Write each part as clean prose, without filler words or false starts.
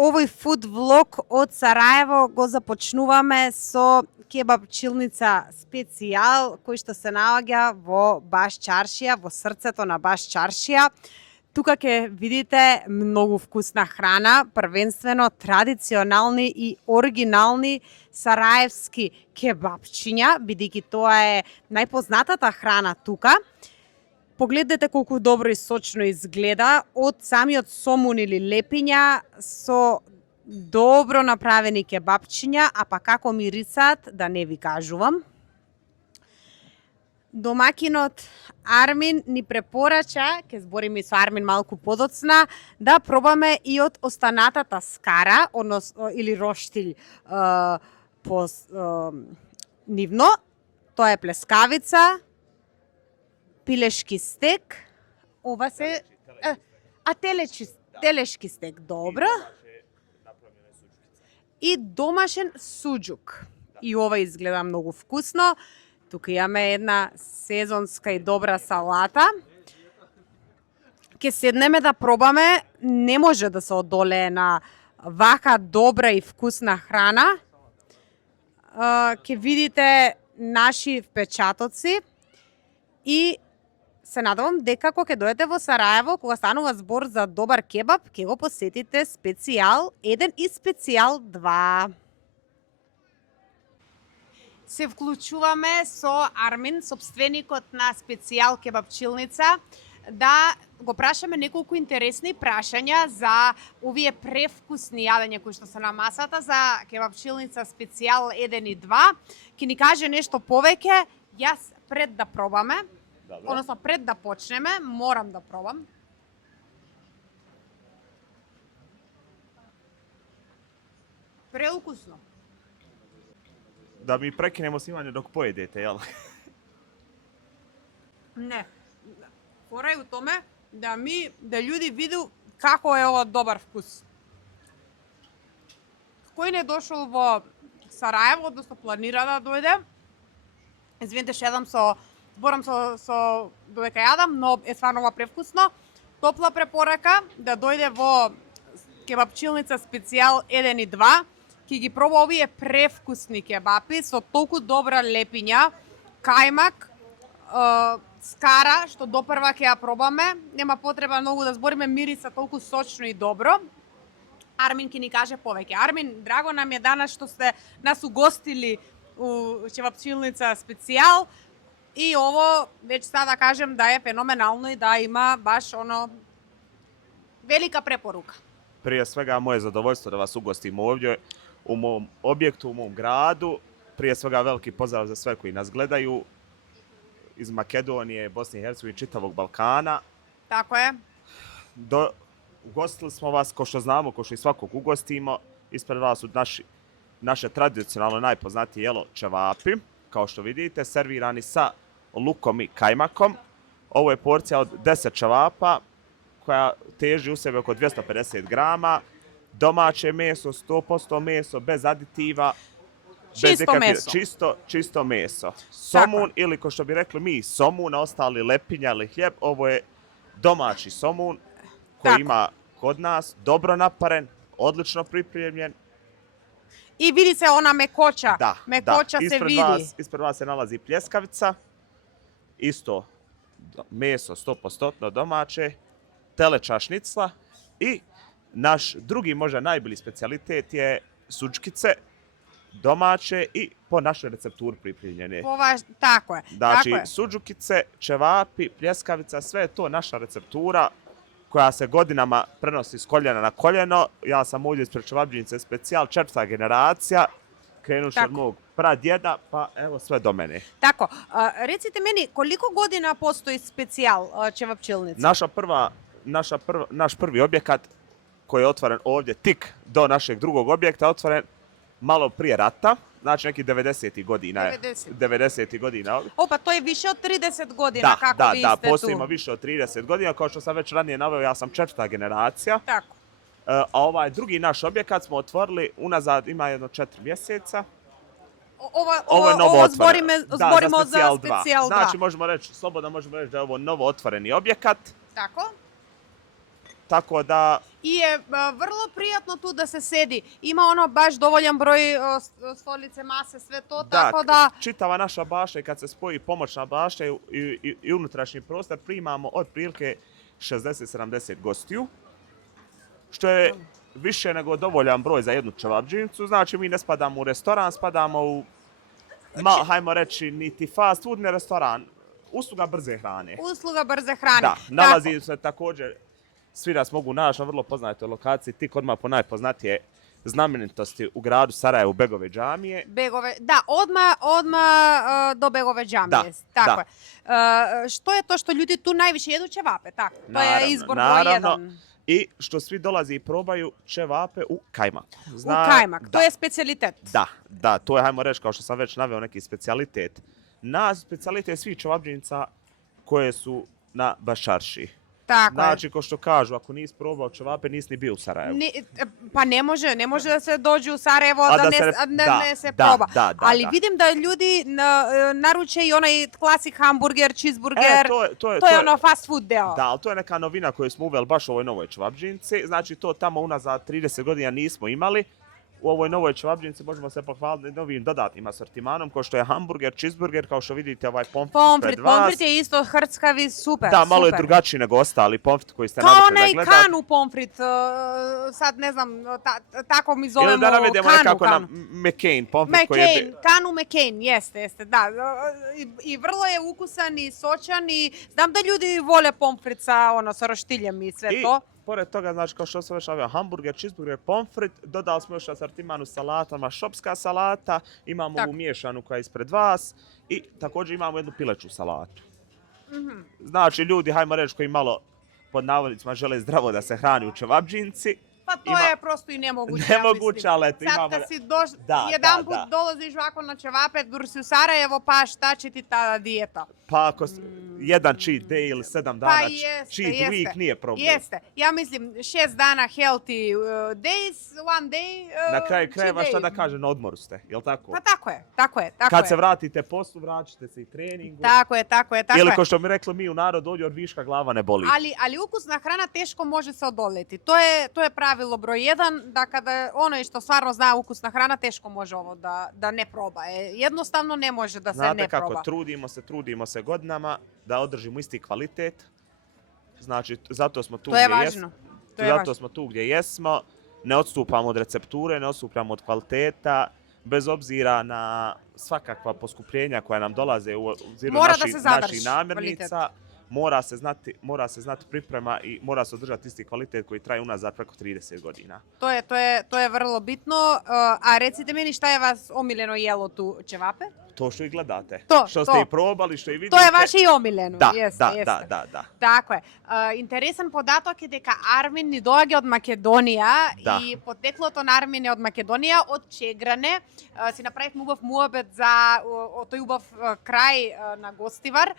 овој фуд влог од Сараево го започнуваме со кебапчилница специјал, кој што се наоѓа во Баш чаршија, во срцето на Баш чаршија. Тука ќе видите многу вкусна храна, првенствено традиционални и оригинални сараевски кебапчиња, бидејќи тоа е најпознатата храна тука. Погледнете колку добро и сочно изгледа, од самиот сомун или лепиња со добро направени кебапчиња, а па како мирисаат, да не ви кажувам. Домакинот Армин ни препорача, ќе збориме со Армин малку подоцна, да пробаме и од останатата скара, или роштилј нивно. Тоа е плескавица, пилешки стек, ова се телешки стек, добро. И домашен суџук. И ова изгледа многу вкусно. Тука имаме една сезонска и добра салата. Ке седнеме да пробаме, не може да се одолее на вака добра и вкусна храна. Ке видите наши впечатоци и се надевам дека кога ќе дојдете во Сараево, кога станува збор за добар кебап, ќе го посетите специјал 1 и специјал 2. Се вклучуваме со Армин, собственикот на специјал кебапчилница, да го прашаме неколку интересни прашања за овие превкусни јадења кои што се на масата за кебапчилница специјал 1 и 2. Ќе ни каже нешто повеќе. Јас пред да пробаме, односно пред да почнеме, морам да пробам. Преукусно. Да ми прекинемо снимање док поедете, јел? Не. Фора е у томе да луѓе виду како е ова добар вкус. Кој не дошол во Сараево, односно планира да дојде, извинете што јадам зборам со додека јадам, но е стварно ова превкусно. Топла препорака да дојде во кебапчилница специјал 1 и 2. Ќе ги проба овие превкусни кебапи со толку добра лепиња, кајмак, скара, што допрва ќе ја пробаме. Нема потреба многу да збориме, мириса толку сочно и добро. Армин ќе ни каже повеќе. Армин, драго нам е данас што сте нас угостили у кебапчилница специјал. И ово, веќе сега да кажем да е феноменално и да има баш велика препорука. Prije svega, moje zadovoljstvo da vas ugostim ovdje u mom objektu, u mom gradu. Prije svega, veliki pozdrav za sve koji nas gledaju iz Makedonije, Bosne i Hercegovine, čitavog Balkana. Tako je. Ugostili smo vas, ko što znamo, ko što i svakog ugostimo. Ispred vas su naše tradicionalno najpoznatije jelo ćevapi. Kao što vidite, servirani sa lukom i kajmakom. Ovo je porcija od 10 ćevapa koja teži u sebi oko 250 grama. Domaće meso, 100% meso, bez aditiva. Čisto meso. Somun ili, ko što bi rekli mi, somun, ostali lepinja ili hljeb. Ovo je domaći somun koji ima kod nas, dobro naparen, odlično pripremljen. I vidi se ona mekoća. Mekoća se vidi. Ispred vas se nalazi pljeskavica. Isto meso 100% domaće. Teleča šnicla. I naš drugi, možda najbolji specijalitet je sučkice. Domaće i po našoj recepturi pripremljene. Tako je. Znači, suđukice, ćevapi, pljeskavica, sve je to naša receptura koja se godinama prenosi s koljena na koljeno. Ja sam ovdje ispred Čevabdžinice specijal, 4. generacija, krenuši od mog pradjeda, pa evo sve do mene. Tako, recite meni, koliko godina postoji specijal Čevapčilnica? Naš prvi objekat koji je otvoren ovdje tik do našeg drugog objekta, otvoren malo prije rata, znači neki 90. godina. 90. godina. Pa to je više od 30 godina kako vi ste tu. Da, postojimo više od 30 godina, kao što sam već ranije naveo, ja sam 4. generacija. Tako. A ovaj drugi naš objekat smo otvorili unazad, ima jedno 4 mjeseca. Ovo je novo otvoreno. Zborimo za specijal 2. Znači, slobodno možemo reći da je ovo novo otvoreni objekat. Tako. tako da... I je vrlo prijatno tu da se sedi. Ima ono baš dovoljan broj stolice, mase, sve to, tako da... čitava naša bašta i kad se spoji pomoćna bašta i unutrašnji prostor primamo otprilike 60-70 gostiju, što je više nego dovoljan broj za jednu čevabdžinicu. Znači mi ne spadamo u restoran, spadamo u, hajmo reći, niti fast food, ne restoran, usluga brze hrane. Usluga brze hrane. Da, nalazi se također, svi nas mogu naći na vrlo poznatoj lokaciji, tik odmah po najpoznatije znamenitosti u gradu Sarajevu, Begove džamije. Da, odmah do Begove džamije. Tako je. Što je to što ljudi tu najviše jedu? Ćevape, tako. To je izbor broj jedan. I što svi dolazi i probaju ćevape u kajmaku. U kajmak, to je specijalitet. Da, to je, hajmo reći, kao što sam već naveo, neki specijalitet. Specijalitet svih ćevabdžinica koje su na Bašarši. Tako znači, ko što kažu, ako nisi probao ćevape, nisi ni bio u Sarajevu. Pa ne može da se dođe u Sarajevo, a da ne se proba. Ali vidim da ljudi naruče i onaj klasik hamburger, cheeseburger, to je ono fast food deo. Da, ali to je neka novina koju smo uveli baš u ovoj novoj ćevabdžinici. Znači, to tamo unazad 30 godina nismo imali. U ovoj novoj ćevabdžinici možemo se pohvaliti novim dodatnim asortimanom, kao što je hamburger, cheeseburger, kao što vidite ovaj pomfrit pred vas. Pomfrit je isto hrckavi, super. Da, malo je drugačiji nego ostali pomfrit koji ste navikli da gledate. Kao onaj kanu pomfrit, sad ne znam, tako mi zovemo kanu. Ili da navedemo nekako na McCain pomfrit koji je... Kanu McCain, jeste, da. I vrlo je ukusan i sočan i znam da ljudi vole pomfrit sa roštiljem i sve to. Pored toga, znači, kao što sam već naveo, hamburger, cheeseburger, pomfrit, dodali smo još asortiman u salatama, šopska salata, imamo ovu miješanu koja je ispred vas i također imamo jednu pileću salatu. Znači, ljudi, hajmo reći, koji malo pod navodnicima žele zdravo da se hrani u ćevabdžinici. Pa to je prosto i nemoguće, Nemoguće, ali eto imamo... Sad kad si jedan put dolaziš ovako na ćevape, si u Sarajevo, pa šta će ti ta dijeta? Pa ako jedan cheat day ili 7 dana cheat week nije problem. Jeste. Ja mislim 6 dana healthy days, 1 day na kraju krajeva šta da kaže, na odmoru ste, jel tako? Pa tako je. Kad se vratite poslu, vraćate se i treningu. Tako je. Ili kao što mi rekli mi u narodu, ovdje od viška glava ne boli. Ali ukusna hrana teško može se odoleti. To je pravilo broj 1, da kada ono što stvarno zna ukusna hrana, teško može ovo da ne proba. Jednostavno ne može da se ne proba. Znate kako, trudimo se godinama da održimo isti kvalitet. Znači, zato smo tu smo tu gdje jesmo. Ne odstupamo od recepture, ne odstupamo od kvaliteta, bez obzira na svakakva poskupljenja koja nam dolaze u obziru naših namirnica. Mora se znati priprema i mora se održati isti kvalitet koji traje unazad preko 30 godina. To je vrlo bitno. A recite meni šta je vas omiljeno jelo tu ćevape? To što i gledate. Što ste i probali, što i vidite. To je vaše i omiljeno. Da. Tako je. Interesan podatak je deka Armin dođe od Makedonija i poteklo to Armine od Makedonija, od Čegrane. Si napravih ubav muhabet za to ubav kraj na Gostivar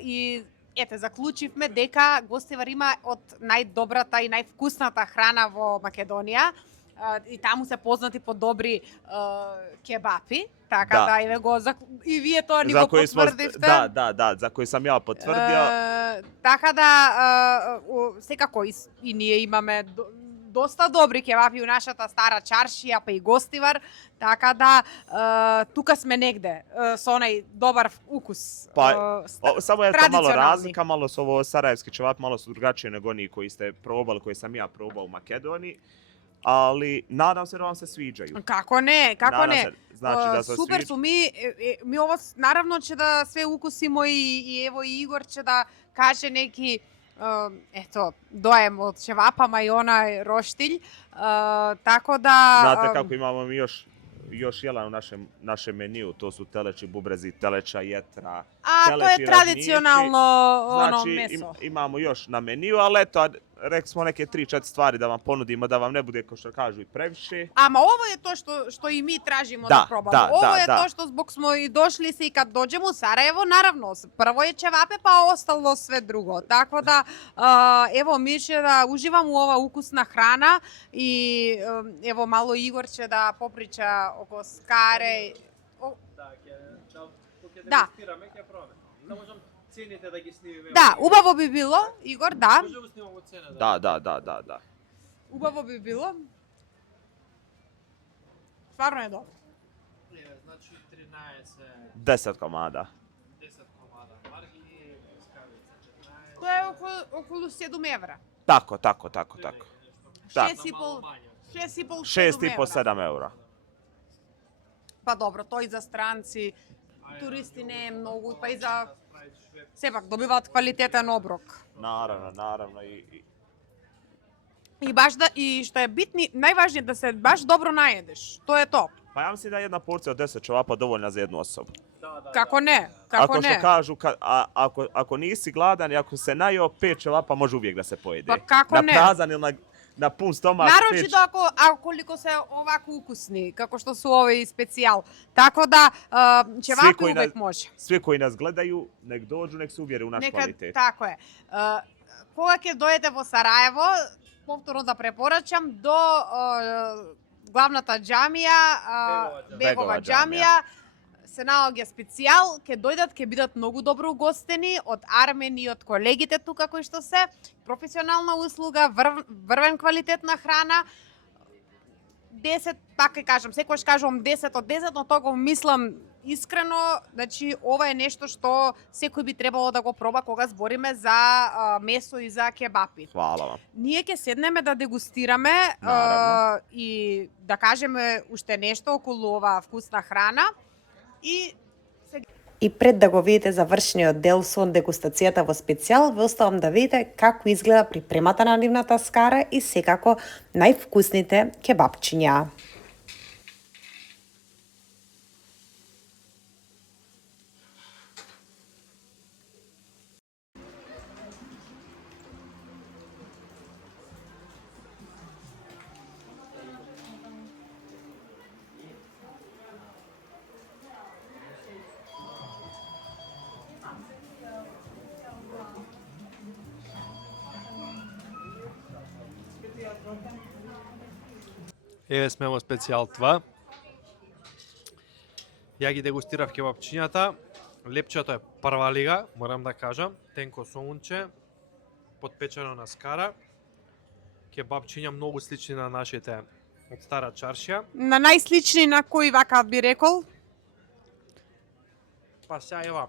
i zaključivме дека Гостивар има од најдобрата и највкусната храна во Македонија и таму се познати по добри кебапи, така да и вие тоа ни го потврдивте. Да, за кој сам ја потврдио. Така да секако и ние имаме доста добри кебапи у нашата стара чаршија, па и Гостивар, така да тука сме негде со онај добар укус. Само е тоа мало разлика, мало со ово сараевски чевап, мало су другачије него они кои сте пробали, кои сам ја пробал у Македонiji, ali nadam se da vam se sviđaju. Kako ne? Znači da se Super su mi ovo naravno će da sve ukusimo i evo i Igor će da kaže neki dojem od ćevapama i onaj roštilj, tako da... Znate kako imamo mi još jela u našem meniju, to su teleći bubrezi, teleća jetra, to je tradicionalno meso. Znači imamo još na meniju, ali eto, rekli smo neke 3-4 stvari da vam ponudimo, da vam ne bude, kao što kažu, i previše. Ama ovo je to što i mi tražimo da probamo. Ovo je to što zbog smo i došli se i kad dođemo u Sarajevo, naravno, prvo je ćevape pa ostalo sve drugo. Tako da, evo, mi će da uživamo u ova ukusna hrana i evo malo Igor će da popriča oko skare. Da. цените да ги снимиме. Да, убаво би било, Игор, да. Може да го снимаме цена, Да. Убаво би било. Стварно е добро. Значи 13, 10 komada. 10 комада марки, плескавица 14. Тоа е околу 7 евра. Tako. Да. 6,5 6,5 7 eura. Па добро, тој за странци, туристи не е многу, па и за сепак добиваат квалитетен оброк. Naravno И баш да и што е битни, најважно е да се баш добро наедеш. Тоа е то. Pa ja mislim da je jedna porcija od 10 čevapa dovoljna za jednu osobu. Како не? Како Ako što не? kažu, ako nisi gladan i ako se najeo 5 čevapa, može uvijek da se pojede. Pa kako na ne? prazan ili na pun stomak. Нарочито колико се овако укусни, како што су овој специјал. Тако да, чевапи кои увек на- може. Svi koji nas gledaju, nek dođu, nek se uvjere u naš kvalitet. Тако е. Кога ќе дојдете во Сараево, повторно да препорачам до главната џамија, Бегова Бегова џамија, се наоѓа специјал, ќе дојдат, ќе бидат многу добро угостени од Армен и од колегите тука кои што се, професионална услуга, врвен квалитет на храна. 10, пак ќе кажам, секогаш кажувам 10 од 10, но тоа го мислам искрено, значи ова е нешто што секој би требало да го проба кога збориме за месо и за кебапи. Hvala vam. Ние ќе седнеме да дегустираме Наравно. и да кажеме уште нешто околу оваа вкусна храна и И пред да го видите завршениот дел со дегустацијата во специјал, ве оставам да видите како изгледа припремата на нивната скара и секако највкусните кебапчиња. Еве сме во специјал 2. Ја ги дегустирав кебапчињата. Лепчето е прва лига, морам да кажам. Тенко сонче, подпечено на скара. Кебапчиња многу слични на нашите од Стара Чаршија. на најслични на кој вака би рекол. Па сега ева,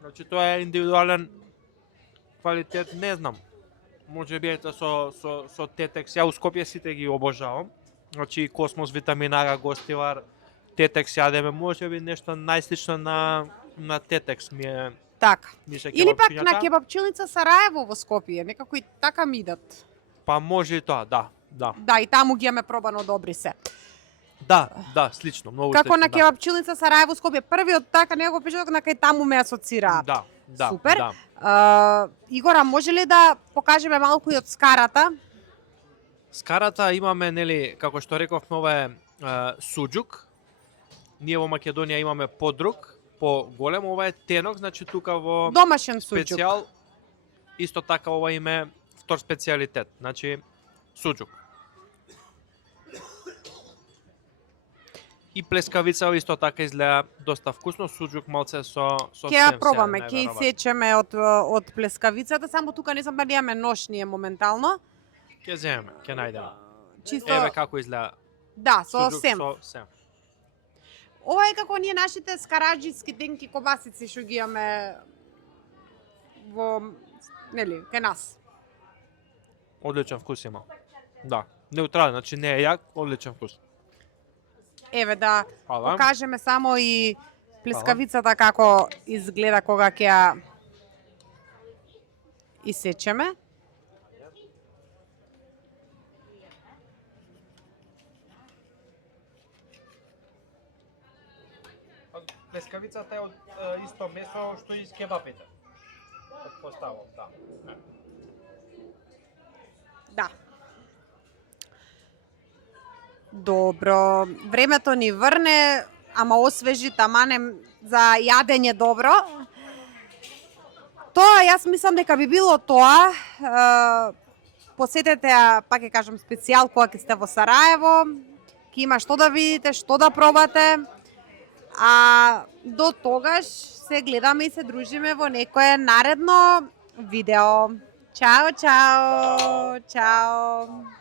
значи тоа е индивидуален квалитет, не знам. Може би ете со Тетекс, ја у Скопје сите ги обожавам. Значи Космос, Витаминара, Гостивар, Тетекс јадеме, може би нешто најслично на Тетекс ми е Така. мише Или пак на кебапчињата. кебапчилница Сараево во Скопје, некако и така ми идат. Па може и тоа, да. Да, и таму ги имаме пробано добри се. Да, слично, многу Како слично. на кебапчилница Сараево Скопје, првиот така негово печаток на кај таму ме асоцира. Да. Супер. Да. Игора, може ли да покажеме малку и од скарата? Скарата имаме, нели, како што рековме, ова е суџук. Ние во Македонија имаме подруг, по-голем, ова е тенок, значи тука во Домашен суџук. специјал, исто така ова име втор специјалитет, значи суџук. И плескавица исто така изгледа доста вкусно, суџук малце со Ќе ја сем пробаме, се, ќе најверојатно. исечеме од плескавицата, само тука не знам дали имаме нож ние моментално. Ќе земеме, ќе најдеме. Чисто, Еве како изгледа да, со суџук сем. со сем. Ова е како ние нашите скараџиски денки кобасици што ги имаме во, нели, кај нас. Одличен вкус има. Да, неутрален, значи не е јак, одличен вкус. Еве да Фала. покажеме само и плескавицата како изгледа кога ќе ја исечеме. Плескавицата е од исто месо што и кебапите. Поставам, да. Да. Добро, времето ни врне, ама освежи тамане за јадење добро. Тоа, јас мислам дека би било тоа. Посетете ја, пак ќе кажам, специјал кога ќе сте во Сараево. Ќе има што да видите, што да пробате. А до тогаш се гледаме и се дружиме во некое наредно видео. Чао, чао! Чао!